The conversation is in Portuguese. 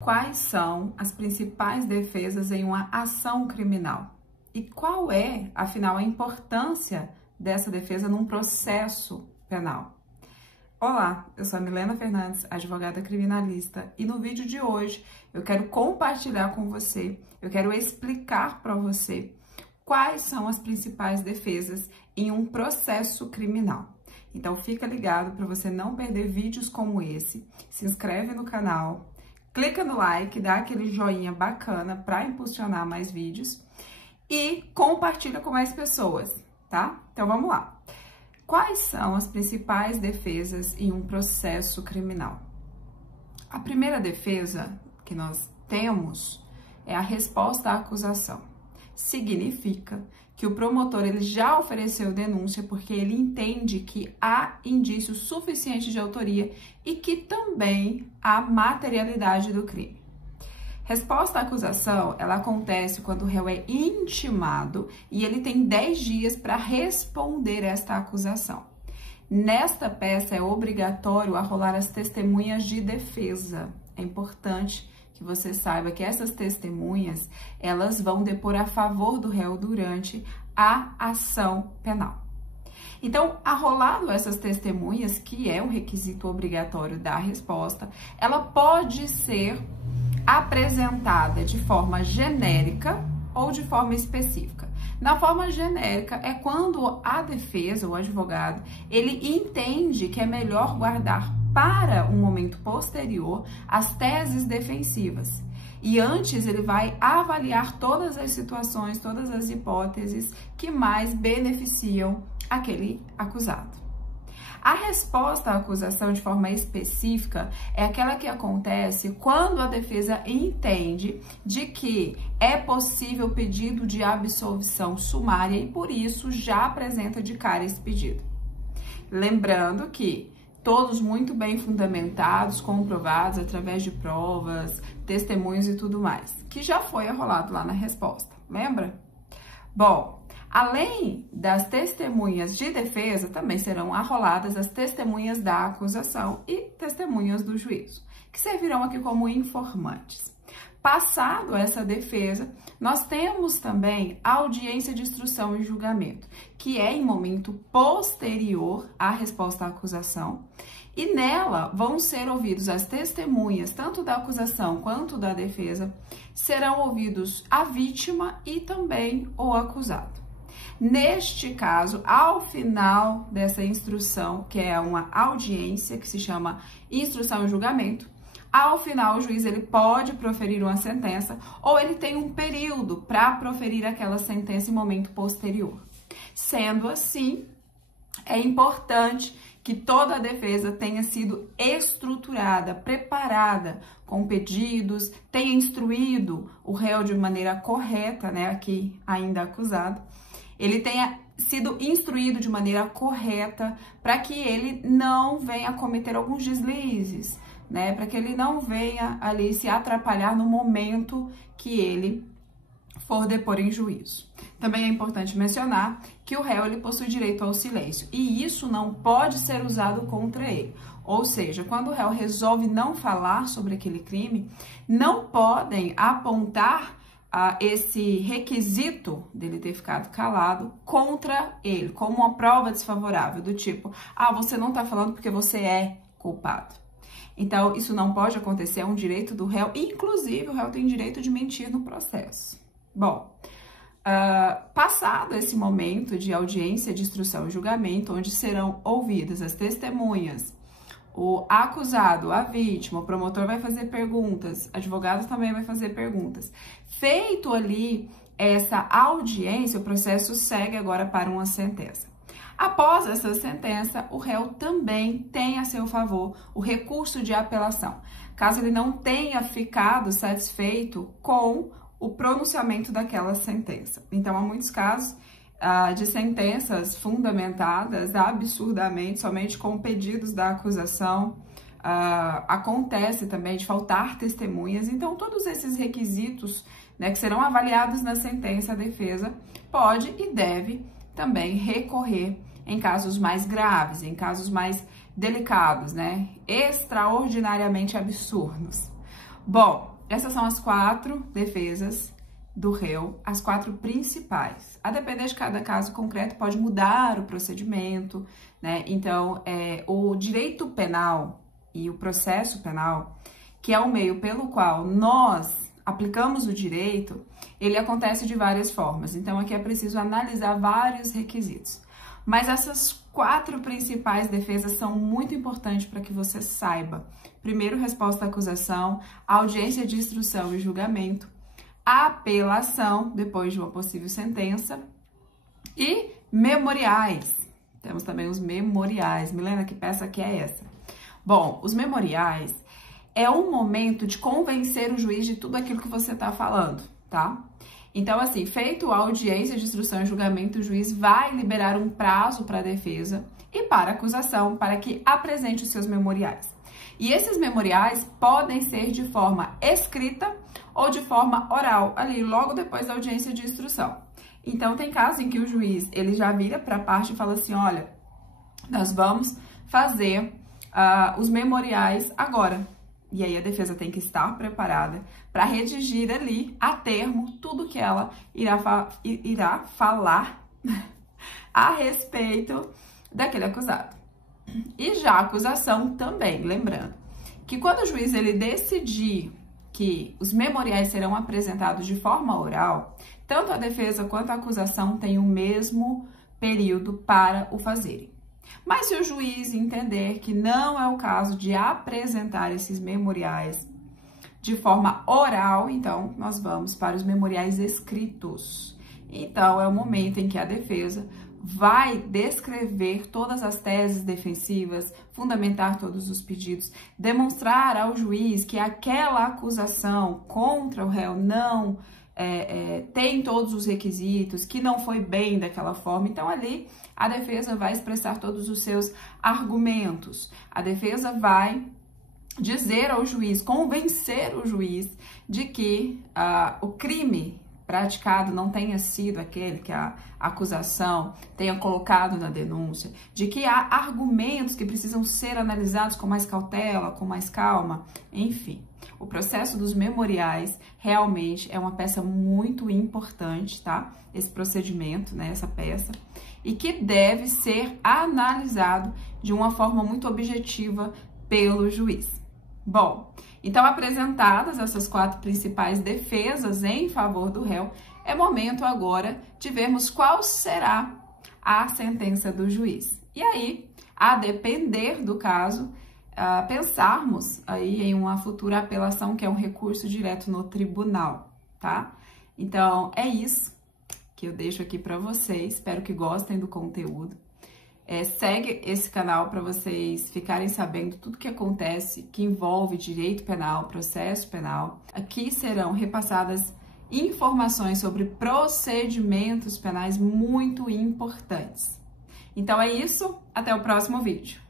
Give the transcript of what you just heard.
Quais são as principais defesas em uma ação criminal? E qual é, afinal, a importância dessa defesa num processo penal? Olá, eu sou a Milena Fernandes, advogada criminalista, e no vídeo de hoje eu quero compartilhar com você, eu quero explicar para você quais são as principais defesas em um processo criminal. Então fica ligado para você não perder vídeos como esse, se inscreve no canal, clica no like, dá aquele joinha bacana para impulsionar mais vídeos e compartilha com mais pessoas, tá? Então vamos lá. Quais são as principais defesas em um processo criminal? A primeira defesa que nós temos é a resposta à acusação. Significa que o promotor ele já ofereceu denúncia porque ele entende que há indício suficiente de autoria e que também há materialidade do crime. Resposta à acusação, ela acontece quando o réu é intimado e ele tem 10 dias para responder esta acusação. Nesta peça é obrigatório arrolar as testemunhas de defesa. É importante que você saiba que essas testemunhas, elas vão depor a favor do réu durante a ação penal. Então, arrolado essas testemunhas, que é um requisito obrigatório da resposta, ela pode ser apresentada de forma genérica ou de forma específica. Na forma genérica é quando a defesa, o advogado, ele entende que é melhor guardar para um momento posterior as teses defensivas. E antes ele vai avaliar todas as situações, todas as hipóteses que mais beneficiam aquele acusado. A resposta à acusação de forma específica é aquela que acontece quando a defesa entende de que é possível pedido de absolvição sumária e por isso já apresenta de cara esse pedido. Lembrando que todos muito bem fundamentados, comprovados através de provas, testemunhos e tudo mais, que já foi arrolado lá na resposta, lembra? Bom, além das testemunhas de defesa, também serão arroladas as testemunhas da acusação e testemunhas do juízo, que servirão aqui como informantes. Passado essa defesa, nós temos também a audiência de instrução e julgamento, que é em momento posterior à resposta à acusação, e nela vão ser ouvidos as testemunhas, tanto da acusação quanto da defesa, serão ouvidos a vítima e também o acusado. Neste caso, ao final dessa instrução, que é uma audiência, que se chama instrução e julgamento, ao final, o juiz ele pode proferir uma sentença ou ele tem um período para proferir aquela sentença em momento posterior. Sendo assim, é importante que toda a defesa tenha sido estruturada, preparada com pedidos, tenha instruído o réu de maneira correta, né, aqui ainda acusado, ele tenha sido instruído de maneira correta para que ele não venha cometer alguns deslizes, né, para que ele não venha ali se atrapalhar no momento que ele for depor em juízo. Também é importante mencionar que o réu ele possui direito ao silêncio e isso não pode ser usado contra ele. Ou seja, quando o réu resolve não falar sobre aquele crime, não podem apontar esse requisito dele ter ficado calado contra ele, como uma prova desfavorável, do tipo, você não está falando porque você é culpado. Então, isso não pode acontecer, é um direito do réu, inclusive o réu tem direito de mentir no processo. Bom, passado esse momento de audiência de instrução e julgamento, onde serão ouvidas as testemunhas, o acusado, a vítima, o promotor vai fazer perguntas, advogado também vai fazer perguntas. Feito ali essa audiência, o processo segue agora para uma sentença. Após essa sentença, o réu também tem a seu favor o recurso de apelação, caso ele não tenha ficado satisfeito com o pronunciamento daquela sentença. Então, há muitos casos de sentenças fundamentadas absurdamente, somente com pedidos da acusação. Acontece também de faltar testemunhas. Então, todos esses requisitos, né, que serão avaliados na sentença, a defesa pode e deve também recorrer em casos mais graves, em casos mais delicados, né? Extraordinariamente absurdos. Bom, essas são as 4 defesas do réu, as 4 principais. A depender de cada caso concreto, pode mudar o procedimento, né? Então, o direito penal e o processo penal, que é o meio pelo qual nós aplicamos o direito, ele acontece de várias formas. Então, aqui é preciso analisar vários requisitos. Mas essas 4 principais defesas são muito importantes para que você saiba. Primeiro, resposta à acusação, audiência de instrução e julgamento, apelação, depois de uma possível sentença, e memoriais. Temos também os memoriais. Milena, que peça que é essa? Bom, os memoriais é um momento de convencer o juiz de tudo aquilo que você está falando, tá? Então, assim, feito a audiência de instrução e julgamento, o juiz vai liberar um prazo para a defesa e para a acusação para que apresente os seus memoriais. E esses memoriais podem ser de forma escrita ou de forma oral, ali logo depois da audiência de instrução. Então, tem casos em que o juiz ele já vira para a parte e fala assim, olha, nós vamos fazer os memoriais agora. E aí a defesa tem que estar preparada para redigir ali, a termo, tudo que ela irá falar a respeito daquele acusado. E já a acusação também, lembrando que quando o juiz ele decidir que os memoriais serão apresentados de forma oral, tanto a defesa quanto a acusação têm o mesmo período para o fazerem. Mas se o juiz entender que não é o caso de apresentar esses memoriais de forma oral, então nós vamos para os memoriais escritos. Então é o momento em que a defesa vai descrever todas as teses defensivas, fundamentar todos os pedidos, demonstrar ao juiz que aquela acusação contra o réu não tem todos os requisitos, que não foi bem daquela forma. Então, ali, a defesa vai expressar todos os seus argumentos. A defesa vai dizer ao juiz, convencer o juiz de que o crime praticado não tenha sido aquele que a acusação tenha colocado na denúncia, de que há argumentos que precisam ser analisados com mais cautela, com mais calma, enfim. O processo dos memoriais realmente é uma peça muito importante, tá? Esse procedimento, né? Essa peça, e que deve ser analisado de uma forma muito objetiva pelo juiz. Bom, então apresentadas essas 4 principais defesas em favor do réu, é momento agora de vermos qual será a sentença do juiz. E aí, a depender do caso, pensarmos aí em uma futura apelação, que é um recurso direto no tribunal, tá? Então, é isso que eu deixo aqui para vocês. Espero que gostem do conteúdo. Segue esse canal para vocês ficarem sabendo tudo que acontece, que envolve direito penal, processo penal. Aqui serão repassadas informações sobre procedimentos penais muito importantes. Então é isso, até o próximo vídeo.